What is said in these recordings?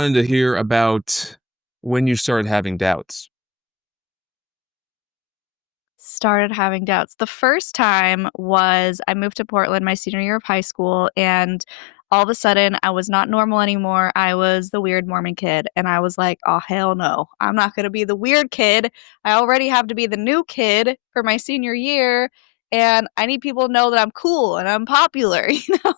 wanted to hear about when you started having doubts. Started having doubts. The first time was I moved to Portland my senior year of high school, and all of a sudden, I was not normal anymore. I was the weird Mormon kid, and I was like, "Oh, hell no. I'm not gonna be the weird kid. I already have to be the new kid for my senior year, and I need people to know that I'm cool and I'm popular," you know?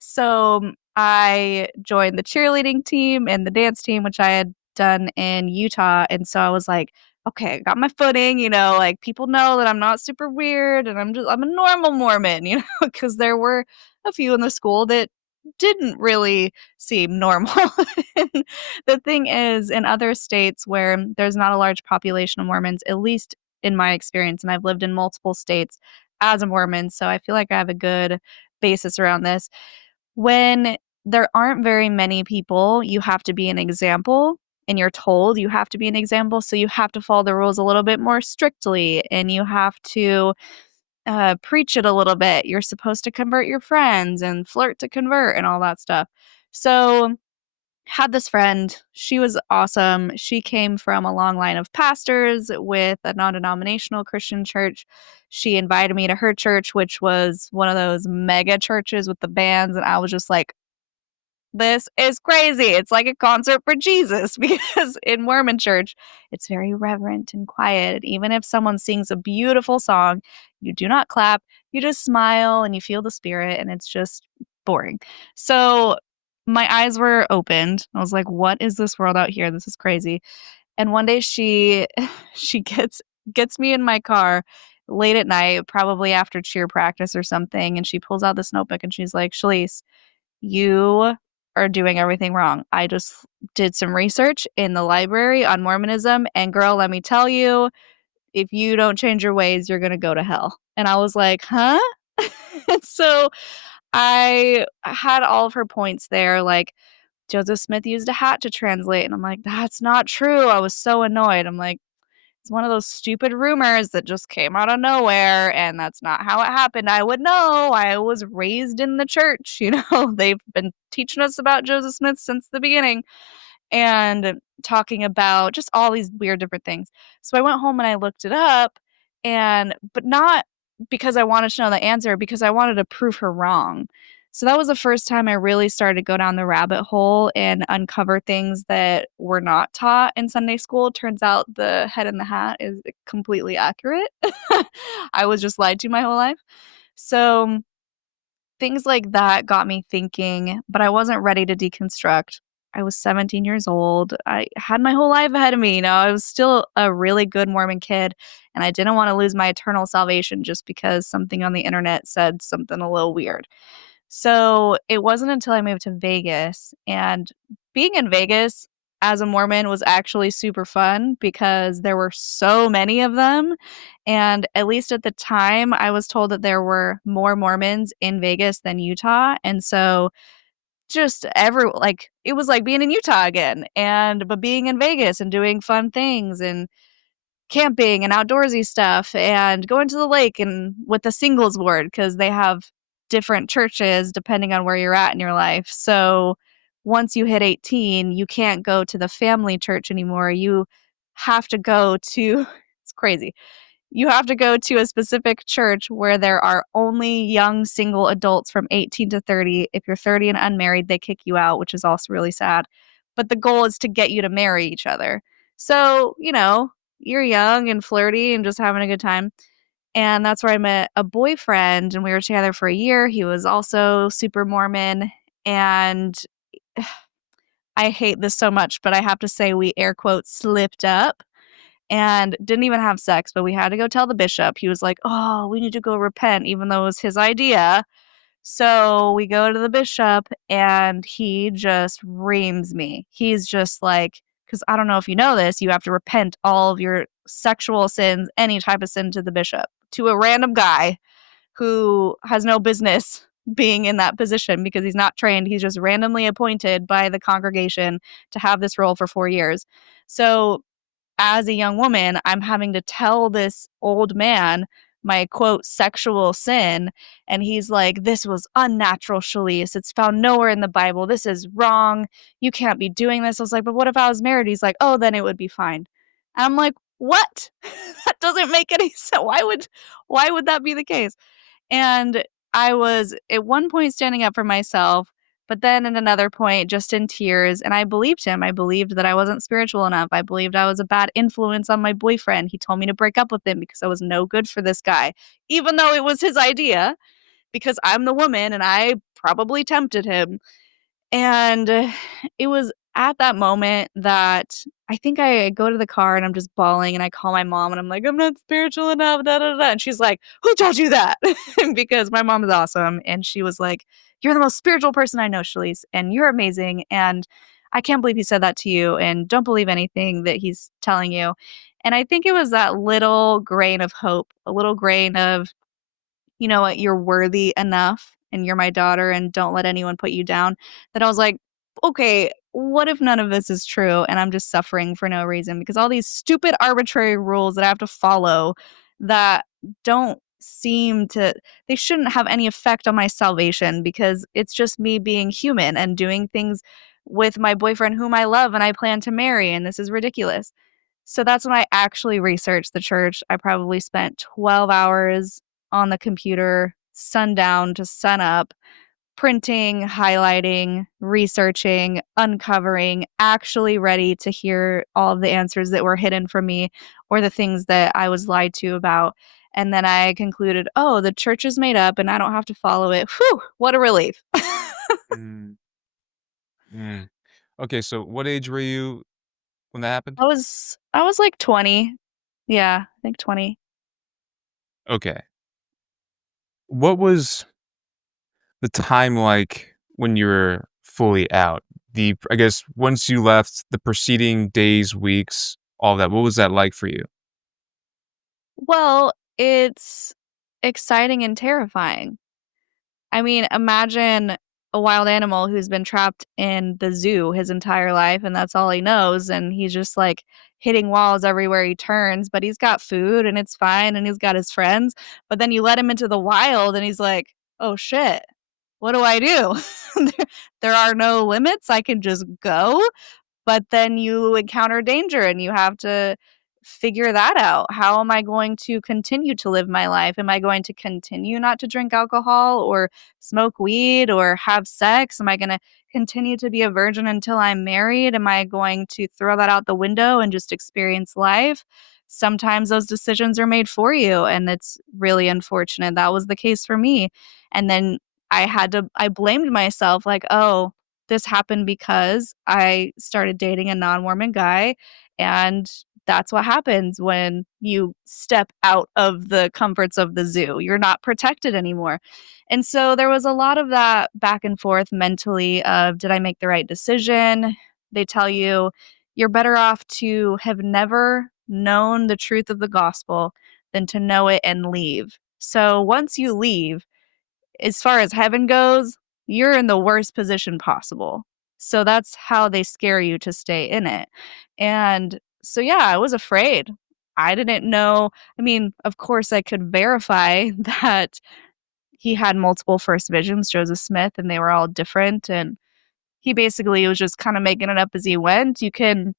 So, I joined the cheerleading team and the dance team, which I had done in Utah, and so I was like, okay, I got my footing, like people know that I'm not super weird and I'm a normal Mormon, because there were a few in the school that didn't really seem normal. And the thing is, in other states where there's not a large population of Mormons, at least in my experience, and I've lived in multiple states as a Mormon, so I feel like I have a good basis around this. When there aren't very many people, you have to be an example, and you're told you have to be an example, so you have to follow the rules a little bit more strictly, and you have to, preach it a little bit. You're supposed to convert your friends and flirt to convert and all that stuff. So, had this friend, she was awesome. She came from a long line of pastors with a non-denominational Christian church. She invited me to her church, which was one of those mega churches with the bands, and I was just like, this is crazy. It's like a concert for Jesus because in Mormon church, it's very reverent and quiet. Even if someone sings a beautiful song, you do not clap, you just smile and you feel the spirit, and it's just boring. So my eyes were opened. I was like, what is this world out here? This is crazy. And one day she she gets me in my car late at night, probably after cheer practice or something, and she pulls out this notebook and she's like, Shalise, you are doing everything wrong. I just did some research in the library on Mormonism, and girl, let me tell you, if you don't change your ways, you're gonna go to hell. And I was like, huh? So I had all of her points there, like Joseph Smith used a hat to translate, and I'm like, that's not true. I was so annoyed. I'm like, it's one of those stupid rumors that just came out of nowhere, and that's not how it happened. I would know. I was raised in the church, They've been teaching us about Joseph Smith since the beginning and talking about just all these weird different things. So I went home and I looked it up but not because I wanted to know the answer, because I wanted to prove her wrong. So that was the first time I really started to go down the rabbit hole and uncover things that were not taught in Sunday school. Turns out the head in the hat is completely accurate. I was just lied to my whole life. So things like that got me thinking, but I wasn't ready to deconstruct. I was 17 years old. I had my whole life ahead of me. I was still a really good Mormon kid, and I didn't want to lose my eternal salvation just because something on the internet said something a little weird. So it wasn't until I moved to Vegas, and being in Vegas as a Mormon was actually super fun because there were so many of them. And at least at the time, I was told that there were more Mormons in Vegas than Utah. And so just it was like being in Utah again, but being in Vegas and doing fun things and camping and outdoorsy stuff and going to the lake and with the singles ward because they have different churches depending on where you're at in your life. So once you hit 18, you can't go to the family church anymore. You have to go to, it's crazy. You have to go to a specific church where there are only young single adults from 18 to 30. If you're 30 and unmarried, they kick you out, which is also really sad. But the goal is to get you to marry each other. So, you're young and flirty and just having a good time. And that's where I met a boyfriend, and we were together for a year. He was also super Mormon. And I hate this so much, but I have to say we air quote slipped up and didn't even have sex, but we had to go tell the bishop. He was like, "Oh, we need to go repent," even though it was his idea. So we go to the bishop and he just reams me. He's just like, because I don't know if you know this, you have to repent all of your sexual sins, any type of sin to the bishop, to a random guy who has no business being in that position because he's not trained. He's just randomly appointed by the congregation to have this role for 4 years. So as a young woman, I'm having to tell this old man my quote sexual sin, and he's like, "This was unnatural, Shelise. It's found nowhere in the Bible. This is wrong. You can't be doing this." I was like, "But what if I was married?" He's like, "Oh, then it would be fine." And I'm like, "What? That doesn't make any sense. Why would that be the case?" And I was at one point standing up for myself, but then at another point just in tears, and I believed him. I believed that I wasn't spiritual enough. I believed I was a bad influence on my boyfriend. He told me to break up with him because I was no good for this guy, even though it was his idea because I'm the woman and I probably tempted him. And it was at that moment that I think I go to the car and I'm just bawling and I call my mom and I'm like, "I'm not spiritual enough, da, da, da." And she's like, "Who told you that?" Because my mom is awesome. And she was like, "You're the most spiritual person I know, Shalise, and you're amazing. And I can't believe he said that to you. And don't believe anything that he's telling you." And I think it was that little grain of hope, a little grain of, you know what, you're worthy enough and you're my daughter and don't let anyone put you down, that I was like, okay, what if none of this is true and I'm just suffering for no reason? Because all these stupid arbitrary rules that I have to follow that don't seem to, they shouldn't have any effect on my salvation because it's just me being human and doing things with my boyfriend whom I love and I plan to marry, and this is ridiculous. So that's when I actually researched the church. I probably spent 12 hours on the computer, sundown to sunup, printing, highlighting, researching, uncovering, actually ready to hear all of the answers that were hidden from me or the things that I was lied to about. And then I concluded, oh, the church is made up and I don't have to follow it. Whew, what a relief. Mm, mm. Okay, so what age were you when that happened? I was like 20. Yeah, I think 20. Okay. What was the time like when you were fully out? I guess once you left, the preceding days, weeks, all that, what was that like for you? Well, it's exciting and terrifying. I mean, imagine a wild animal who's been trapped in the zoo his entire life, and that's all he knows, and he's just, like, hitting walls everywhere he turns, but he's got food, and it's fine, and he's got his friends, but then you let him into the wild, and he's like, "Oh, shit. What do I do? There are no limits, I can just go?" But then you encounter danger and you have to figure that out. How am I going to continue to live my life? Am I going to continue not to drink alcohol or smoke weed or have sex? Am I going to continue to be a virgin until I'm married? Am I going to throw that out the window and just experience life? Sometimes those decisions are made for you, and it's really unfortunate. That was the case for me. And then I blamed myself like, oh, this happened because I started dating a non-Mormon guy, and that's what happens when you step out of the comforts of the zoo. You're not protected anymore. And so there was a lot of that back and forth mentally of, did I make the right decision? They tell you you're better off to have never known the truth of the gospel than to know it and leave. So once you leave, as far as heaven goes, you're in the worst position possible. So that's how they scare you to stay in it. And so, yeah, I was afraid. I didn't know. I mean, of course, I could verify that he had multiple first visions, Joseph Smith, and they were all different. And he basically was just kind of making it up as he went. You can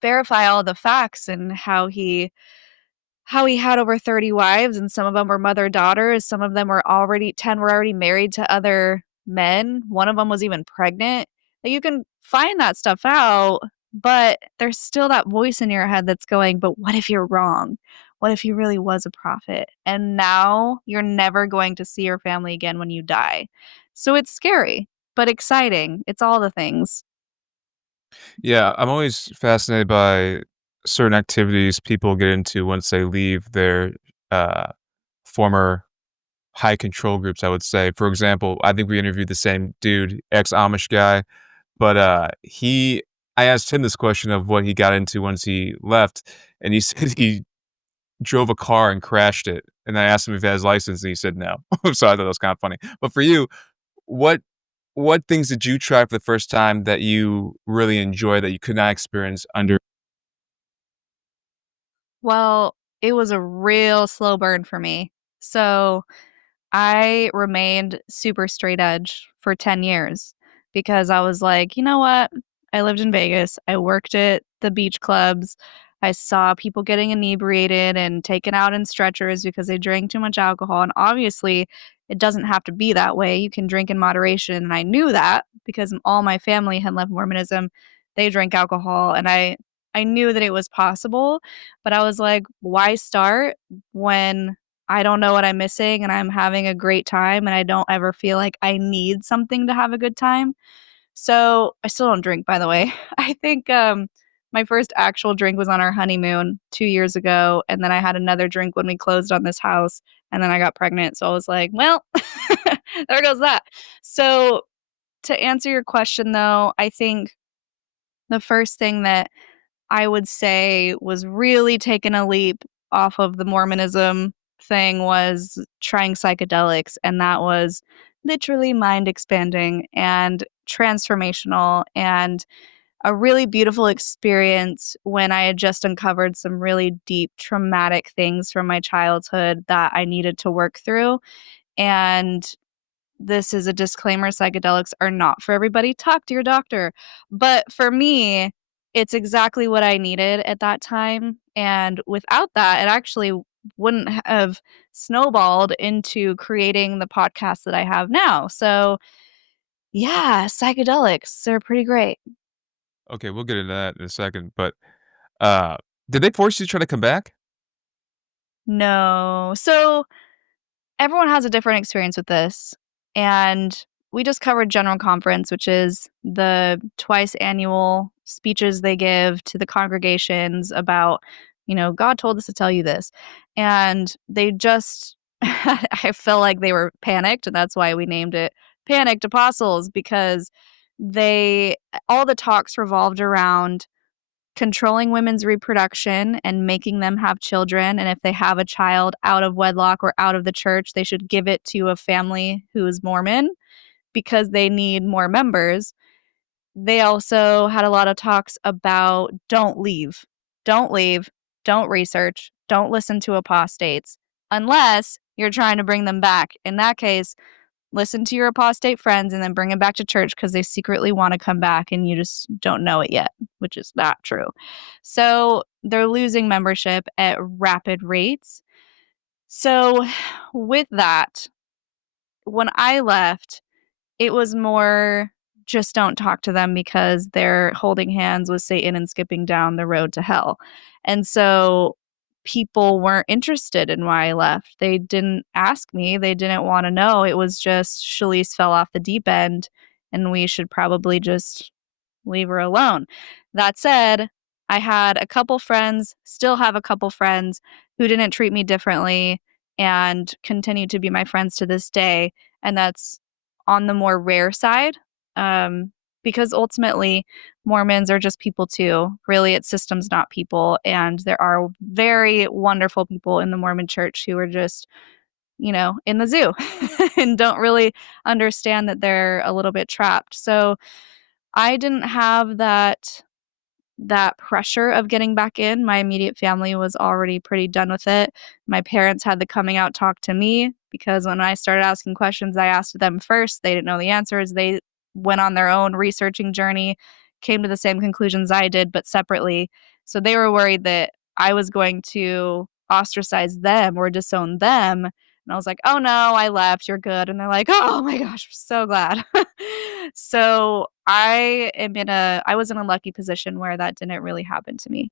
verify all the facts and how he had over 30 wives, and some of them were mother-daughters, some of them were already 10 were already married to other men, one of them was even pregnant. Like, you can find that stuff out, but there's still that voice in your head that's going, "But what if you're wrong? What if he really was a prophet?" And now you're never going to see your family again when you die. So it's scary, but exciting. It's all the things. Yeah, I'm always fascinated by certain activities people get into once they leave their, uh, former high control groups, I would say. For example, I think we interviewed the same dude, ex-Amish guy, but, I asked him this question of what he got into once he left, and he said he drove a car and crashed it, and I asked him if he had his license, and he said no. So I thought that was kinda funny. But for you, what what things did you try for the first time that you really enjoyed that you could not experience under Well, it was a real slow burn for me. So I remained super straight edge for 10 years because I was like, "You know what? I lived in Vegas. I worked at the beach clubs. I saw people getting inebriated and taken out in stretchers because they drank too much alcohol, and obviously, it doesn't have to be that way. You can drink in moderation." And I knew that because all my family had left Mormonism. They drank alcohol, and I knew that it was possible, but I was like, "Why start when I don't know what I'm missing and I'm having a great time and I don't ever feel like I need something to have a good time?" So, I still don't drink, by the way. I think, my first actual drink was on our honeymoon 2 years ago, and then I had another drink when we closed on this house, and then I got pregnant, so I was like, "Well, there goes that." So, to answer your question, though, I think the first thing that I would say was really taking a leap off of the Mormonism thing was trying psychedelics, and that was literally mind expanding and transformational and a really beautiful experience when I had just uncovered some really deep traumatic things from my childhood that I needed to work through. And this is a disclaimer, psychedelics are not for everybody, talk to your doctor. But for me, it's exactly what I needed at that time, and without that, it actually wouldn't have snowballed into creating the podcast that I have now. So, yeah, psychedelics, they're pretty great. Okay, we'll get into that in a second, but, uh, did they force you to try to come back? No. So everyone has a different experience with this, and we just covered General Conference, which is the twice annual speeches they give to the congregations about, "God told us to tell you this." And they just I feel like they were panicked, and that's why we named it Panicked Apostles because they all the talks revolved around controlling women's reproduction and making them have children, and if they have a child out of wedlock or out of the church, they should give it to a family who is Mormon because they need more members. They also had a lot of talks about don't leave. Don't leave. Don't research. Don't listen to apostates unless you're trying to bring them back. In that case, listen to your apostate friends and then bring them back to church because they secretly want to come back and you just don't know it yet, which is not true. So they're losing membership at rapid rates. So, with that, when I left, it was more just don't talk to them because they're holding hands with Satan and skipping down the road to hell. And so people weren't interested in why I left. They didn't ask me, they didn't want to know. It was just Shelise fell off the deep end and we should probably just leave her alone. That said, I had a couple friends, still have a couple friends who didn't treat me differently and continue to be my friends to this day. And that's on the more rare side, because ultimately Mormons are just people too. Really, it's systems, not people. And there are very wonderful people in the Mormon church who are just, in the zoo and don't really understand that they're a little bit trapped. So I didn't have that pressure of getting back in. My immediate family was already pretty done with it. My parents had the coming out talk to me because when I started asking questions, I asked them first. They didn't know the answers. They went on their own researching journey, came to the same conclusions I did, but separately. So they were worried that I was going to ostracize them or disown them. And I was like, "Oh no, I left. You're good." And they're like, "Oh my gosh, so glad." So I was in a lucky position where that didn't really happen to me.